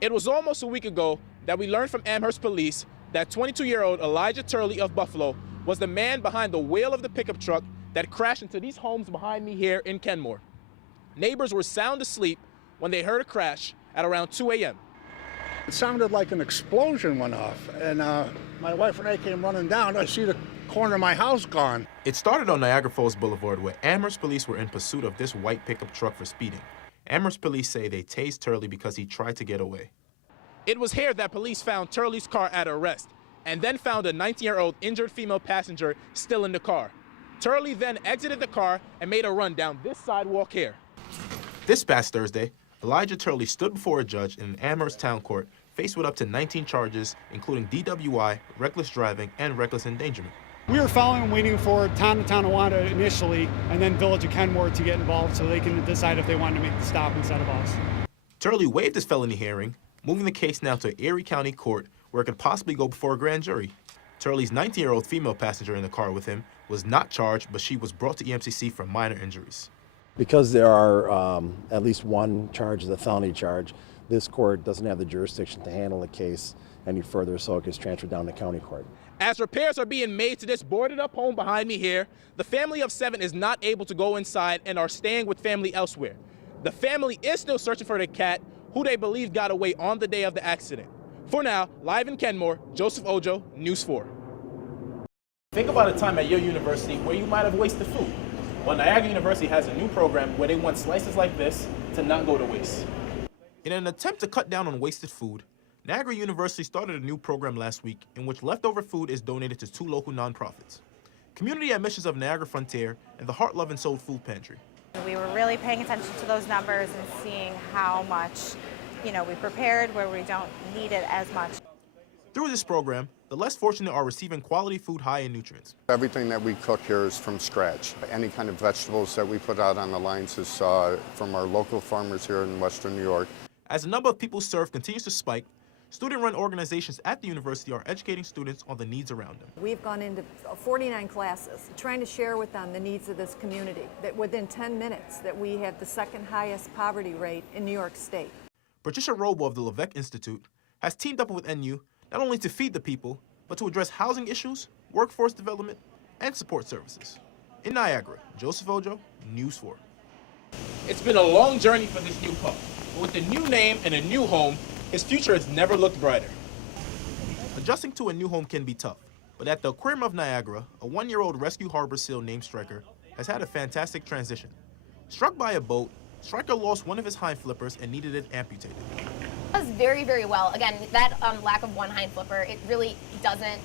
It was almost a week ago that we learned from Amherst police that 22-year-old Elijah Turley of Buffalo was the man behind the wheel of the pickup truck that crashed into these homes behind me here in Kenmore. Neighbors were sound asleep when they heard a crash at around 2 a.m. It sounded like an explosion went off, and my wife and I came running down. I see the corner of my house gone. It started on Niagara Falls Boulevard, where Amherst police were in pursuit of this white pickup truck for speeding. Amherst police say they tased Turley because he tried to get away. It was here that police found Turley's car at arrest, and then found a 19-year-old injured female passenger still in the car. Turley then exited the car and made a run down this sidewalk here. This past Thursday, Elijah Turley stood before a judge in an Amherst town court, faced with up to 19 charges, including DWI, reckless driving, and reckless endangerment. We were following and waiting for Town of Tonawanda initially, and then Village of Kenmore to get involved so they can decide if they wanted to make the stop instead of us. Turley waived his felony hearing, moving the case now to Erie County Court, where it could possibly go before a grand jury. Turley's 19-year-old female passenger in the car with him was not charged, but she was brought to EMCC for minor injuries. Because there are at least one charge, the felony charge, this court doesn't have the jurisdiction to handle the case any further, so it gets transferred down to county court. As repairs are being made to this boarded up home behind me here, the family of 7 is not able to go inside and are staying with family elsewhere. The family is still searching for the cat, who they believe got away on the day of the accident. For now, live in Kenmore, Joseph Ojo, News 4. Think about a time at your university where you might have wasted food. Well, Niagara University has a new program where they want slices like this to not go to waste. In an attempt to cut down on wasted food, Niagara University started a new program last week in which leftover food is donated to 2 local nonprofits, Community Admissions of Niagara Frontier and the Heart, Love, and Soul Food Pantry. We were really paying attention to those numbers and seeing how much, we prepared where we don't need it as much. Through this program, the less fortunate are receiving quality food high in nutrients. Everything that we cook here is from scratch. Any kind of vegetables that we put out on the lines is from our local farmers here in Western New York. As the number of people served continues to spike, student-run organizations at the university are educating students on the needs around them. We've gone into 49 classes trying to share with them the needs of this community, that within 10 minutes that we have the 2nd highest poverty rate in New York State. Patricia Robo of the Levesque Institute has teamed up with NU not only to feed the people, but to address housing issues, workforce development, and support services. In Niagara, Joseph Ojo, News 4. It's been a long journey for this new pup, but with a new name and a new home, his future has never looked brighter. Adjusting to a new home can be tough, but at the Aquarium of Niagara, a 1-year-old rescue harbor seal named Striker has had a fantastic transition. Struck by a boat, Striker lost one of his hind flippers and needed it amputated. Does very, very well. Again, that lack of one hind flipper, it really doesn't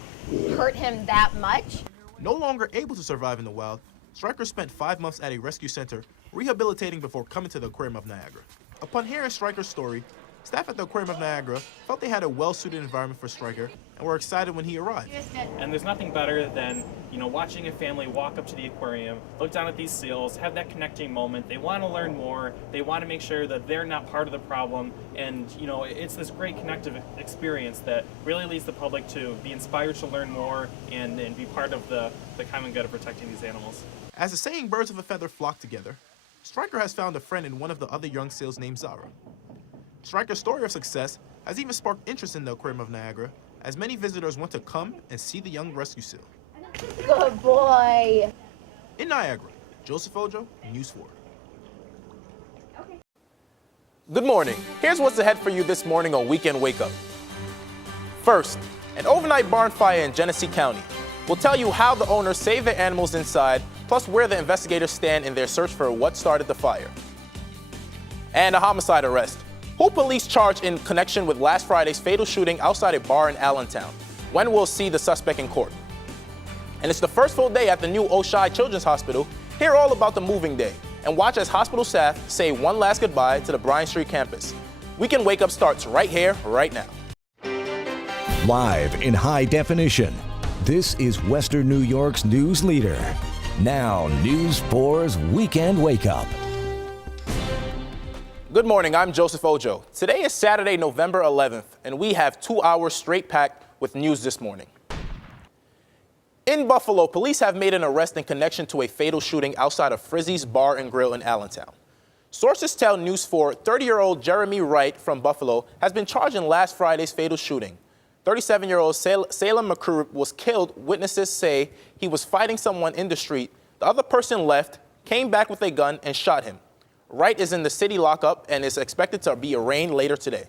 hurt him that much. No longer able to survive in the wild, Striker spent 5 months at a rescue center rehabilitating before coming to the Aquarium of Niagara. Upon hearing Striker's story, staff at the Aquarium of Niagara felt they had a well-suited environment for Striker and were excited when he arrived. And there's nothing better than, watching a family walk up to the aquarium, look down at these seals, have that connecting moment. They want to learn more. They want to make sure that they're not part of the problem. And, it's this great connective experience that really leads the public to be inspired to learn more and be part of the common good of protecting these animals. As the saying birds of a feather flock together, Striker has found a friend in one of the other young seals named Zara. Striker's story of success has even sparked interest in the Aquarium of Niagara, as many visitors want to come and see the young rescue seal. Good boy. In Niagara, Joseph Ojo, News 4. Good morning. Here's what's ahead for you this morning on Weekend Wake Up. First, an overnight barn fire in Genesee County. We'll tell you how the owners saved their animals inside, plus where the investigators stand in their search for what started the fire. And a homicide arrest. Who police charged in connection with last Friday's fatal shooting outside a bar in Allentown? When we'll see the suspect in court. And it's the first full day at the new Oshai Children's Hospital. Hear all about the moving day and watch as hospital staff say one last goodbye to the Bryant Street campus. Weekend Wake Up starts right here, right now. Live in high definition, this is Western New York's news leader. Now, News 4's Weekend Wake Up. Good morning, I'm Joseph Ojo. Today is Saturday, November 11th, and we have 2 hours straight packed with news this morning. In Buffalo, police have made an arrest in connection to a fatal shooting outside of Frizzy's Bar and Grill in Allentown. Sources tell News 4 30-year-old Jeremy Wright from Buffalo has been charged in last Friday's fatal shooting. 37-year-old Salem McCurb was killed. Witnesses say he was fighting someone in the street. The other person left, came back with a gun, and shot him. Wright is in the city lockup and is expected to be arraigned later today.